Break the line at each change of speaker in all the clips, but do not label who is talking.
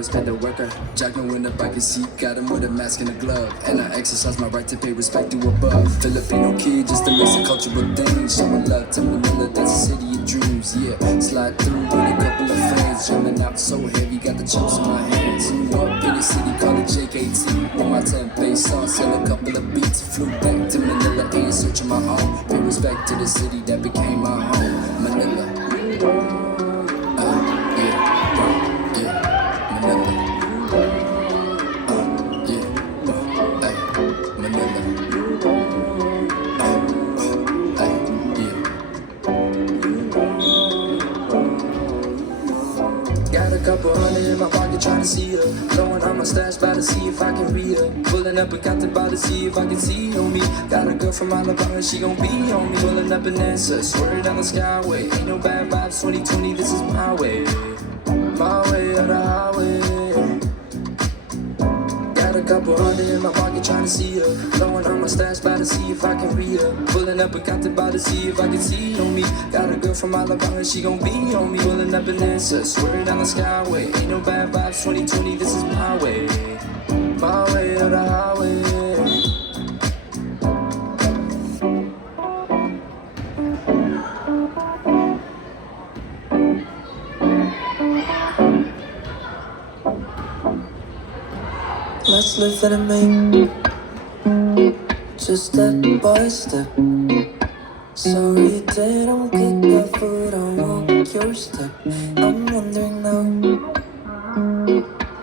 respect the worker. Jogging when the bike seat, got him with a mask and a glove. And I exercise my right to pay respect to above. Filipino kid, just a mix of cultural things. Showing love to Manila, that's a city of dreams. Yeah, slide through with a couple of fans. Jamming out so heavy, got the chips in my hands. Grew up in the city, call it JKT. With my 10 bass sauce sell a couple of beats. Flew back to Manila and searching my own. Pay respect to the city that became my home. Manila. See if I can see on me. Got a girl from Alabama, she gon' be on me. Pulling up an answer, swear down the skyway. Ain't no bad vibes, 2020, this is my way. My way or the highway. Got a couple hundred in my pocket trying to see her. Blowing on my stash, about to see if I can read her. Pulling up and counting, about to see if I can see on me. Got a girl from Alabama, she gon' be on me. Pulling up an answer, swear down the skyway. Ain't no bad vibes, 2020, this is my way. My way or the highway.
Let's live in a make Just step by step. Sorry they don't kick the foot I walk your step. I'm wondering now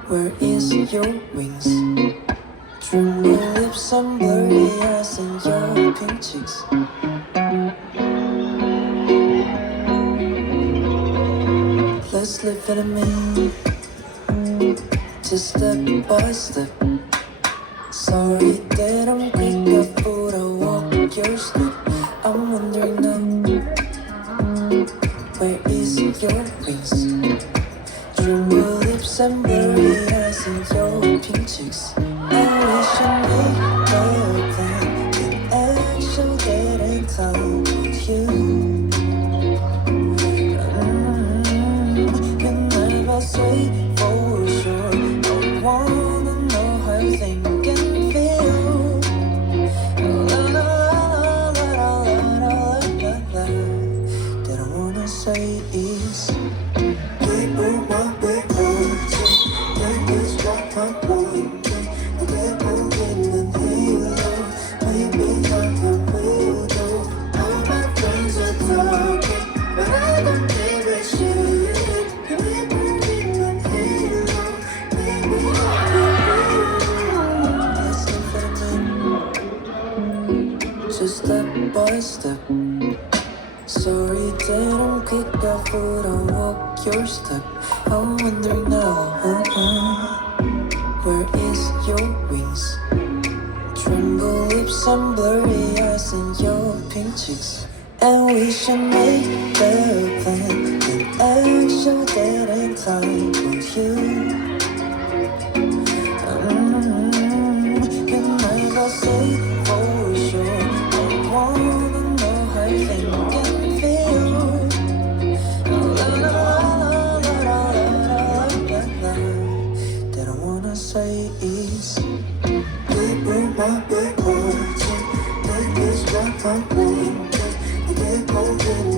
Where is your wings? Trembling lips and blurry eyes and your pink cheeks. Let's live in a minute just step by step. Sorry that I'm quick up, but I walk your step. I'm wondering now, where is your wings? Dream your lips and blurry eyes and foot, I walk your step. I'm wondering now, uh-uh, where is your wings? Tremble lips and blurry eyes and your pink cheeks. And we should make the plan, an actual that ain't time for you. say is They bring my big words They just got my
wings They go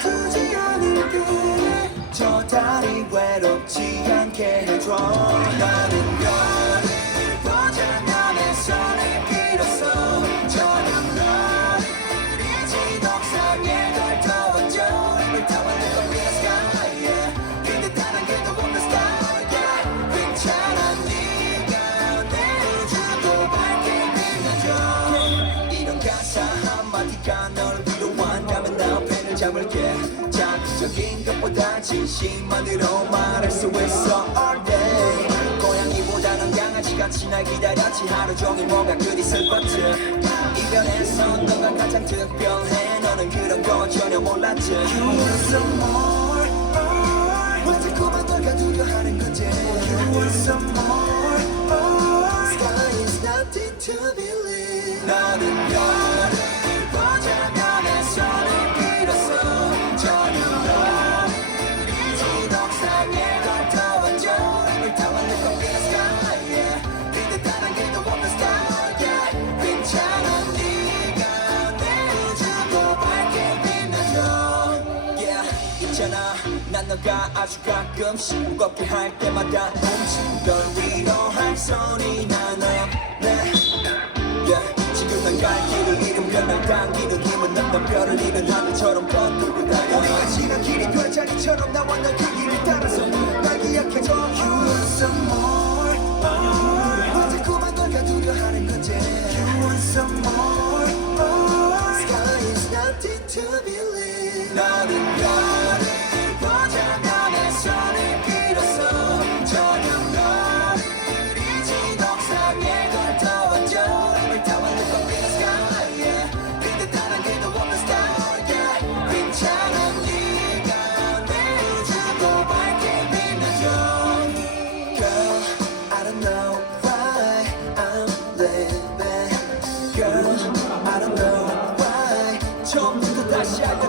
두지 않을게 저 달이 외롭지 않게 해줘. 너는 진심만으로 말할 수 있어 all day. 고양이보다는 강아지같이 날 기다렸지. 하루 종일 뭐가 그리 슬펐지? 이별에서 너가 가장 특별해? 너는 그런 거 전혀 몰랐지. You want some more 왜 자꾸만 널 가두려 하는 건지. You want some more Sky is nothing to believe. 너는 별 난 너가 아주 가끔씩 무겁게 할 때마다 움직 널 위로 할 소리 나너 네. yeah. 지금 난갈 길을 잃으면 날 당기는 힘은 난넌 별을 잃은 하늘처럼 걷고 다녀. 우리가 지난 길이 별자리처럼 나와 넌그 길을 따라서 날 기약해줘 You want some more. 왜 자꾸만 널 가두려 하는 건지. You want some more. Sky is nothing to believe. 너는 별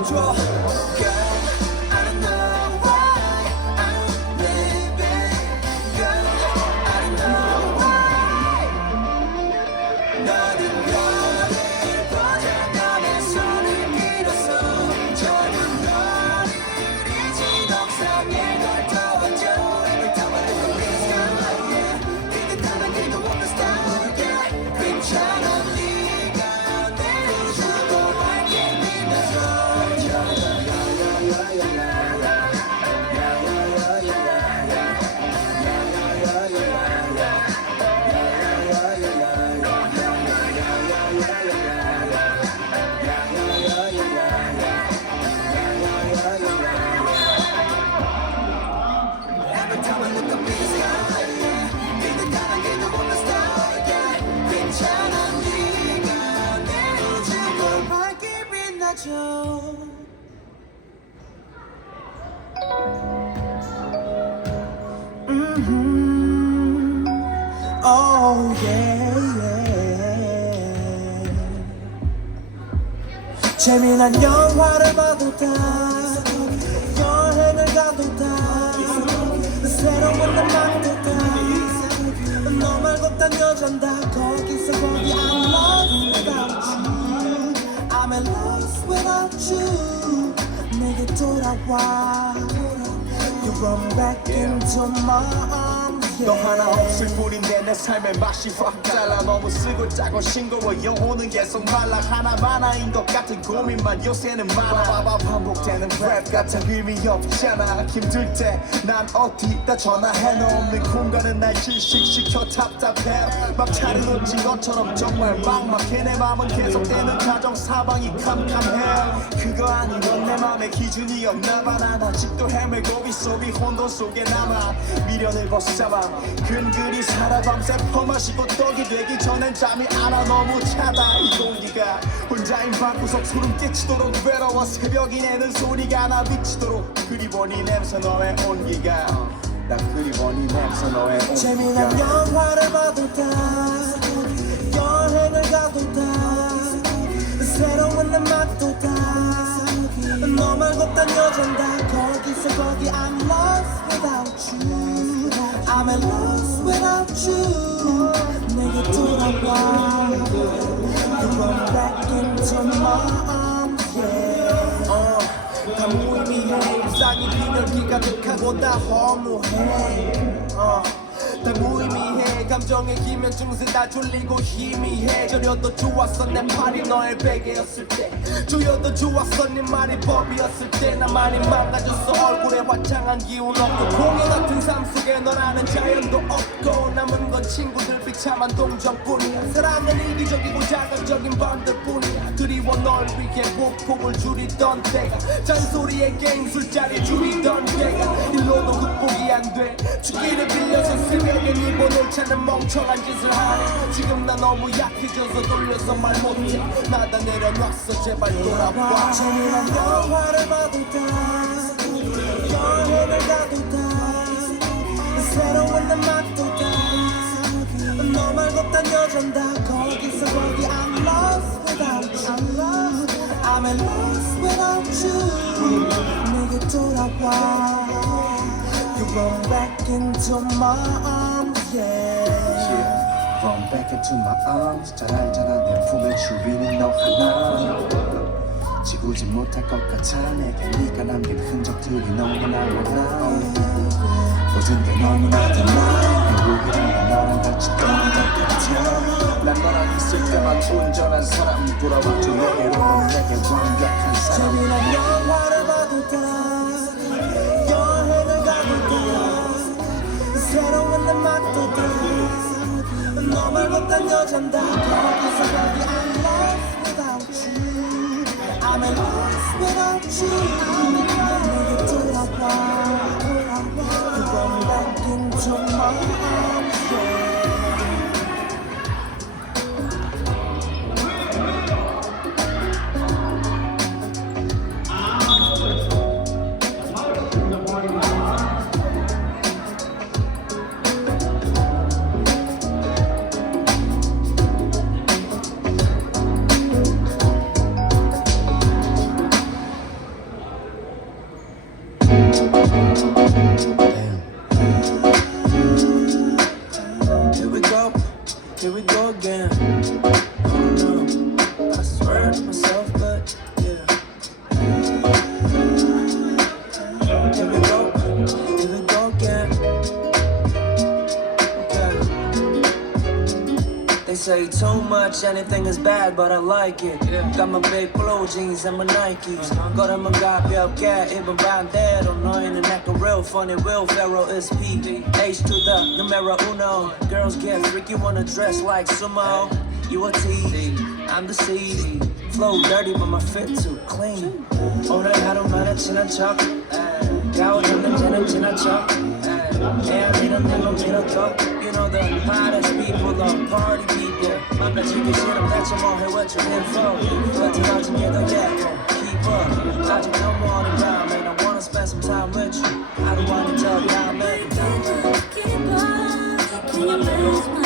다시
Oh. 재미난 영화를 봐도 다 여행을 가도 다 새로운 음악도 다너 말고 딴 여잔 다 거기서 거기 I'm without you I'm in without you 내게 돌아와 You run back into my arms
너. 하나 없을 뿐인데 내 삶의 맛이 확 달라. 너무 쓰고 짜고 싱거워. 영혼은 계속 말라. 하나만 하인 것 같은 고민만 요새는 많아. 바바 반복되는 랩 같은 의미 없잖아. 힘들 때 난 어디다 전화해 너 없는 공간은 날 질식시켜 답답해. 막 차려놓친 것처럼 정말 막막해. 내 맘은 계속되는 가정 사방이 캄캄해. 그거 아니면 내 맘의 기준이 없나봐. 난 아직도 헤매고 이 혼돈 속에 남아. 미련을 벗잡아 근근히 살아 밤새 퍼마시고 떡이 되기 전엔 잠이 안 와 너무 차다 이 공기가. 혼자인 방구석 소름 끼치도록 외로워 새벽이 내는 소리가 나 미치도록 그리워 네 냄새 너의 온기가. 나 그리워 네 냄새 너의 온기가.
재미난 영화를 봐도 다. 여행을 가도 다. 새로운 음악도 다 너 말고 딴 여잔 다 거기서 거기 I'm lost without you I'm in lost without you 내게 돌아와 You run back into my arms yeah
어, 다 무의미해 일상이 비멸기 가득하고 다 허무해 어, 다 무의미해. 감정에 기면 증세 다 졸리고 희미해져려도 좋았어 내 팔이 너의 베개였을 때. 조여도 좋았어 네 말이 법이었을 때. 나만이 망가졌어 얼굴에 화창한 기운 없고. 공예 같은 삶 속에 너라는 자연도 없고. 남은 건 친구들 비참한 동정뿐이야. 사랑은 이기적이고 자극적인 밤들뿐이야. 그리워 널 위해 보폭을 줄이던 때가. 잔소리에 게임 술자리 줄이던 때가. 일로도 극복이 안돼. 죽기를 빌려서 새네 번호를 찾는 멍청한 짓을 하네 지금 나 너무 약해져서 돌려서 말 못해. 나다 내려놨어 제발 돌아와
재미난 영화를 봐도 다 여행을 가도 다 새로운 내 맛도 다 너 말고 딴 여잔 다. 거기서 거기 I'm lost without you. I'm in lost without you. 내게 돌아와 Run back into my arms yeah.
Run back into my arms 잘 알잖아 내 품에 주인은 너 하나. 지우지 못할 것 같아 내게 네가 남긴 흔적들이 너무나 많아. 모든 게 너무나 달라. 건 너랑 같이 떠난 것 같아. 난 너랑 있을 때만 온전한 사람 돌아와줘 내게로 내게 완벽한 사람
재미난 영화를 봐도 다 너 말고 딴 여잔 다 거기서 거기 I'm lost without you I'm in lost without you 내게 돌아와 my arms yeah. Here we Here we go, here we go again. Okay. They say too much, anything is bad, but I like it. Got my big blue jeans and my Nikes. 걸으면 가볍게 입은 반대로 너희는 약간 real funny, real pharaoh is P. H to the numero uno. Girls get freaky, wanna dress like sumo. You a T, I'm the C. Flow dirty, but my fit too clean. 오늘 하루만에 친한 척. Go in the channel, channel, chop. Yeah, they don't. You know, the hottest people are party people. I'm not cheating shit, I'm your mom, hey, what you in for? But tonight, you know, yeah, keep up. I just come on and down, man. I wanna spend some time with you. I don't wanna jump down, man. Keep up, keep up.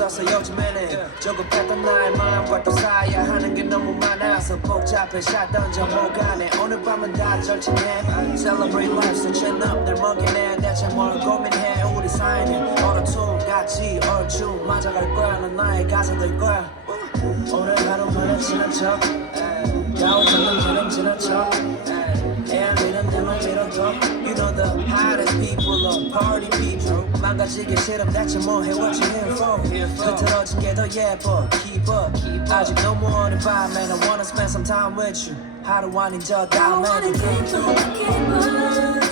없어서 요즘에는 조급했던 나의 마음과 또 쌓아야 하는 게 너무 많아서 복잡해. 샷 던져 목 안에 오늘 밤은 다 절친해. Celebrate life so chin up 늘 먹이네. 대체 뭘 고민해? 우리 사이는 얼어툼 같이 얼추 맞아갈 거야. 넌 나의 가사 될 거야. 오늘 하루만에 친한 척. 가오잡는 저는 지난 척. 헤어지는 내맘 밀어줘 You know the hottest people are party people 망가지기 싫음 대체 뭐해 what you here for 흐트러진 게더 예뻐 keep up 아직 너무 어린 밤에 I wanna spend some time with you 하루 아닌 저 다음에
Can you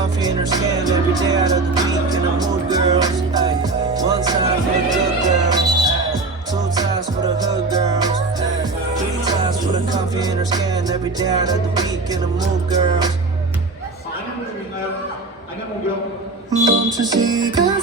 coffee in her skin every day out of the week. And I'm mood girls. Ay. One time for the good girls. Two times for the hood girls. Three times for the coffee in her skin every day out of the week. And I'm mood girls.
Mom to see God